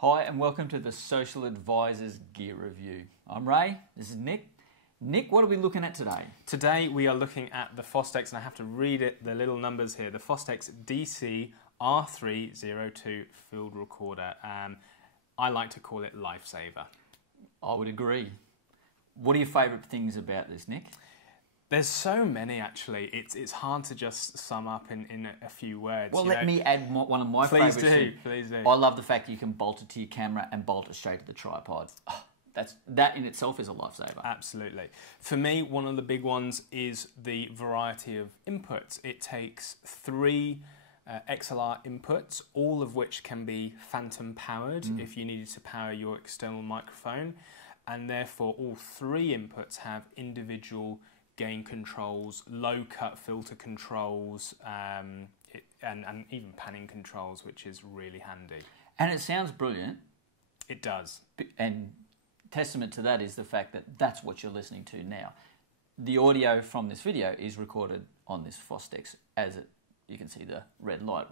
Hi and welcome to the Social Advisors Gear Review. I'm Ray, this is Nick. Nick, what are we looking at today? Today we are looking at the Fostex, and I have to read it, the little numbers here, the Fostex DC R302 Field Recorder. I like to call it Lifesaver. I would agree. What are your favourite things about this, Nick? There's so many, actually. It's hard to just sum up in a few words. Well, let me add one of my favourites. Please do. I love the fact that you can bolt it to your camera and bolt it straight to the tripod. That in itself is a lifesaver. Absolutely. For me, one of the big ones is the variety of inputs. It takes three XLR inputs, all of which can be phantom powered if you needed to power your external microphone. And therefore, all three inputs have individual gain controls, low cut filter controls, and even panning controls, which is really handy. And it sounds brilliant. It does. And testament to that is the fact that that's what you're listening to now. The audio from this video is recorded on this Fostex, you can see the red light.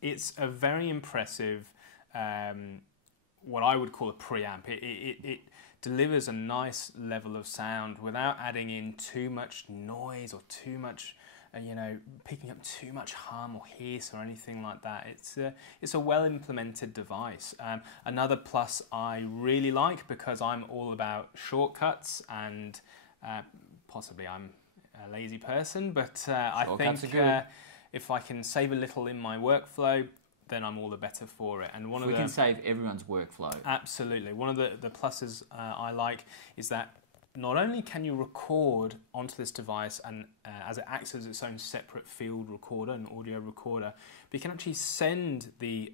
It's a very impressive, what I would call a preamp. It delivers a nice level of sound without adding in too much noise or too much, picking up too much hum or hiss or anything like that. It's a well implemented device. Another plus I really like, because I'm all about shortcuts and possibly I'm a lazy person, but I think if I can save a little in my workflow, then I'm all the better for it. And we can save everyone's workflow. Absolutely. One of the pluses I like is that not only can you record onto this device and as it acts as its own separate field recorder, an audio recorder, but you can actually send the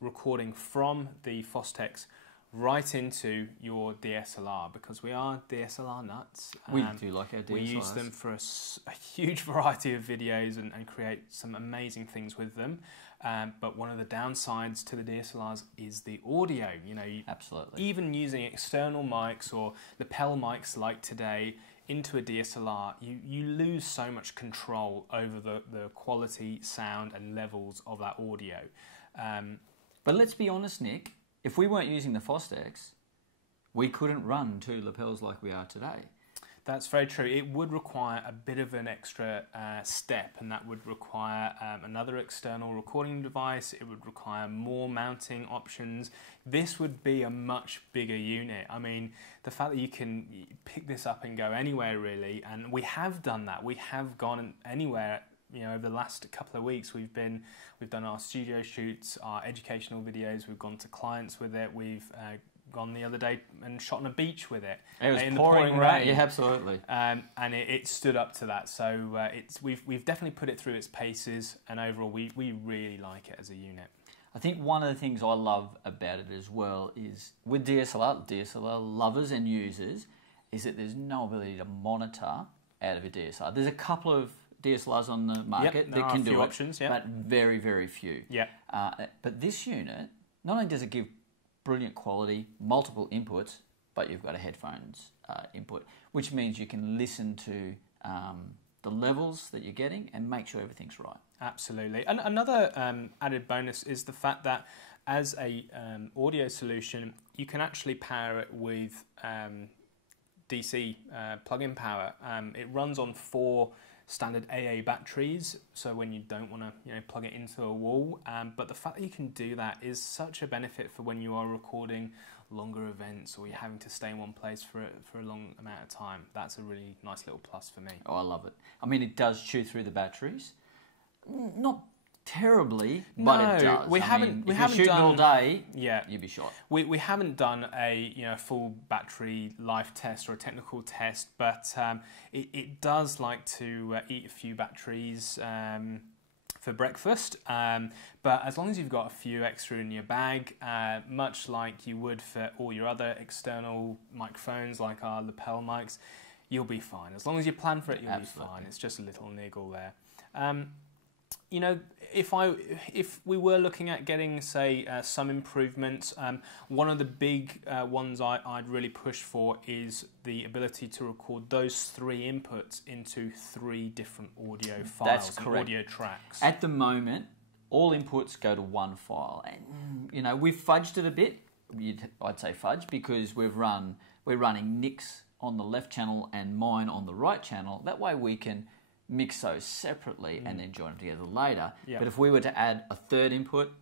recording from the Fostex right into your DSLR, because we are DSLR nuts. We do like our DSLRs. We use them for a huge variety of videos and create some amazing things with them. But one of the downsides to the DSLRs is the audio. Absolutely. Even using external mics or lapel mics like today into a DSLR, you lose so much control over the quality, sound and levels of that audio. But let's be honest, Nick, if we weren't using the Fostex, we couldn't run two lapels like we are today. That's very true. It would require a bit of an extra step, and that would require another external recording device. It would require more mounting options. This would be a much bigger unit. I mean, the fact that you can pick this up and go anywhere really, and we have done that. We have gone anywhere. Over the last couple of weeks, we've done our studio shoots, our educational videos. We've gone to clients with it. We've gone the other day and shot on a beach with it. It was in pouring rain. Yeah, absolutely. And it stood up to that. So we've definitely put it through its paces, and overall we really like it as a unit. I think one of the things I love about it as well is with DSLR lovers and users, is that there's no ability to monitor out of a DSLR. There's a couple of DSLRs on the market that can do options, but very, very few. Yeah. But this unit, not only does it give brilliant quality, multiple inputs, but you've got a headphones input, which means you can listen to the levels that you're getting and make sure everything's right. Absolutely. And another added bonus is the fact that as a audio solution, you can actually power it with DC plug-in power. It runs on 4 standard AA batteries, so when you don't want to plug it into a wall, but the fact that you can do that is such a benefit for when you are recording longer events or you're having to stay in one place for a long amount of time. That's a really nice little plus for me. Oh, I love it. I mean, it does chew through the batteries, not terribly, but it does. We haven't shooting done all day. Yeah, you'd be shot. We haven't done a full battery life test or a technical test, but it does like to eat a few batteries for breakfast. But as long as you've got a few extra in your bag, much like you would for all your other external microphones like our lapel mics, you'll be fine. As long as you plan for it, you'll be fine. It's just a little niggle there. If we were looking at getting, say, some improvements, one of the big ones I'd really push for is the ability to record those 3 inputs into 3 different audio files, That's correct. audio tracks. At the moment, all inputs go to one file. And, you know, we've fudged it a bit. I'd say fudge because we're running Nick's on the left channel and mine on the right channel. That way we can mix those separately and then join them together later. Yep. But if we were to add a third input,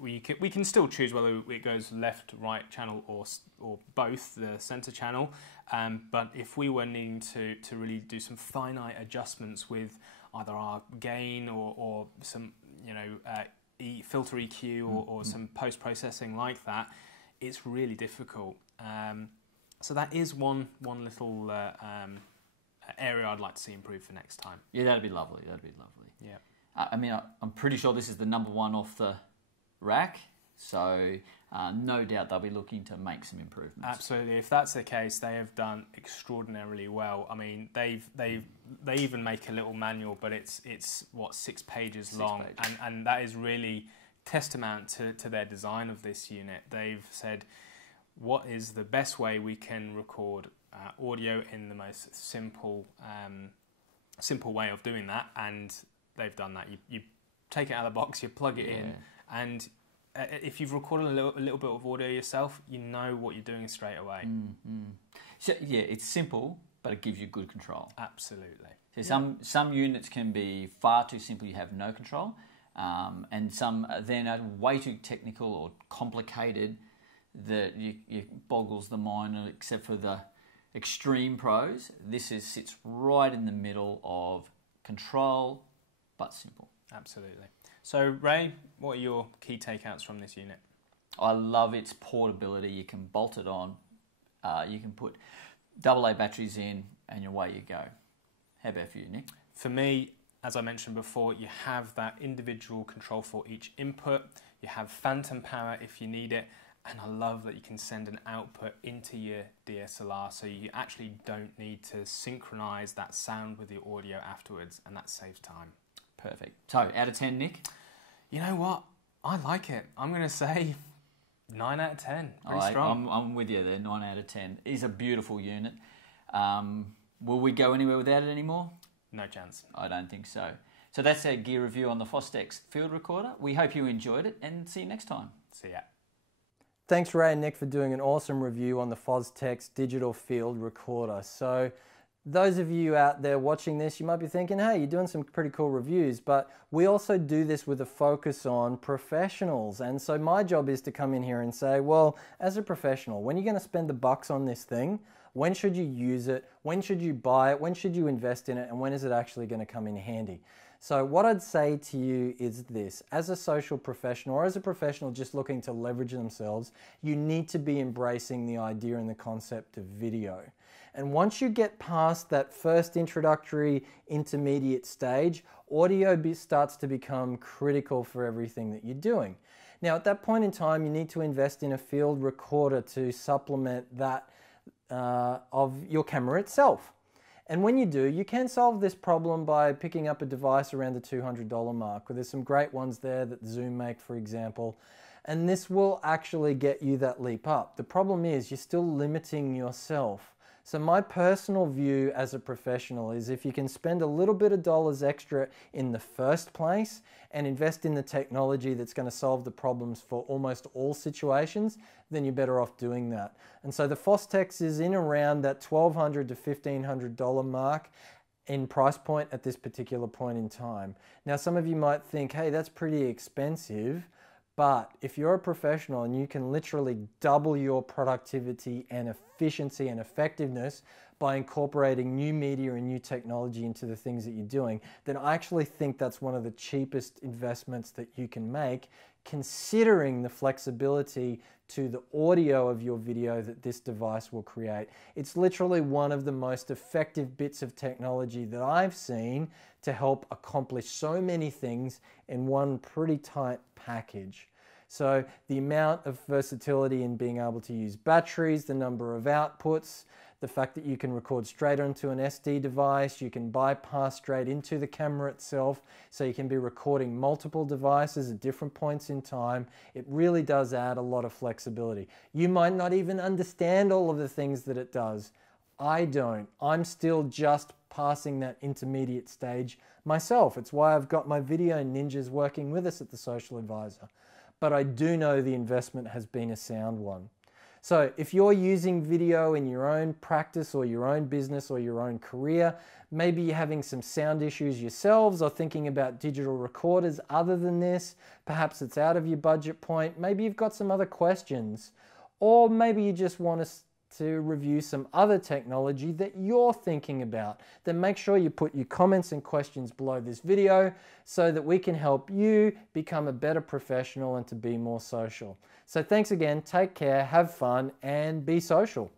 we can still choose whether it goes left, right channel or both, the center channel. But if we were needing to really do some finite adjustments with either our gain or some, you know, filter EQ or some post-processing like that, it's really difficult. So that is one little area I'd like to see improved for next time. Yeah, that'd be lovely. That'd be lovely. Yeah. I mean, I'm pretty sure this is the number one off the rack, so no doubt they'll be looking to make some improvements. Absolutely. If that's the case, they have done extraordinarily well. I mean, they even make a little manual, but it's what, 6 pages long, and that is really testament to their design of this unit. They've said, what is the best way we can record audio in the most simple way of doing that, and they've done that. You take it out of the box, you plug it in, and if you've recorded a little bit of audio yourself, you know what you're doing straight away. So yeah, it's simple, but it gives you good control. Absolutely. So some units can be far too simple, you have no control, and some then are way too technical or complicated that you boggles the mind, except for the extreme pros. This sits right in the middle of control, but simple. Absolutely. So Ray, what are your key takeouts from this unit? I love its portability. You can bolt it on. You can put AA batteries in and away you go. How about for you, Nick? For me, as I mentioned before, you have that individual control for each input. You have phantom power if you need it. And I love that you can send an output into your DSLR, so you actually don't need to synchronize that sound with the audio afterwards, and that saves time. Perfect. So, out of 10, Nick? You know what? I like it. I'm going to say 9 out of 10. Pretty strong. I'm with you there, 9 out of 10. It is a beautiful unit. Will we go anywhere without it anymore? No chance. I don't think so. So that's our gear review on the Fostex Field Recorder. We hope you enjoyed it, and see you next time. See ya. Thanks Ray and Nick for doing an awesome review on the Fostex Digital Field Recorder. So those of you out there watching this, you might be thinking, hey, you're doing some pretty cool reviews, but we also do this with a focus on professionals. And so my job is to come in here and say, well, as a professional, when you're going to spend the bucks on this thing, when should you use it? When should you buy it? When should you invest in it? And when is it actually going to come in handy? So what I'd say to you is this: as a social professional or as a professional just looking to leverage themselves, you need to be embracing the idea and the concept of video. And once you get past that first introductory, intermediate stage, audio starts to become critical for everything that you're doing. Now at that point in time, you need to invest in a field recorder to supplement that of your camera itself. And when you do, you can solve this problem by picking up a device around the $200 mark. There's some great ones there that Zoom make, for example, and this will actually get you that leap up. The problem is you're still limiting yourself. So my personal view as a professional is if you can spend a little bit of dollars extra in the first place and invest in the technology that's going to solve the problems for almost all situations, then you're better off doing that. And so the Fostex is in around that $1,200 to $1,500 mark in price point at this particular point in time. Now some of you might think, hey, that's pretty expensive. But if you're a professional and you can literally double your productivity and efficiency and effectiveness by incorporating new media and new technology into the things that you're doing, then I actually think that's one of the cheapest investments that you can make, considering the flexibility to the audio of your video that this device will create. It's literally one of the most effective bits of technology that I've seen to help accomplish so many things in one pretty tight package. So the amount of versatility in being able to use batteries, the number of outputs, the fact that you can record straight onto an SD device, you can bypass straight into the camera itself, so you can be recording multiple devices at different points in time. It really does add a lot of flexibility. You might not even understand all of the things that it does. I don't. I'm still just passing that intermediate stage myself. It's why I've got my video ninjas working with us at the Social Advisor. But I do know the investment has been a sound one. So if you're using video in your own practice or your own business or your own career, maybe you're having some sound issues yourselves or thinking about digital recorders other than this, perhaps it's out of your budget point, maybe you've got some other questions, or maybe you just want us to review some other technology that you're thinking about, then make sure you put your comments and questions below this video so that we can help you become a better professional and to be more social. So thanks again, take care, have fun, and be social.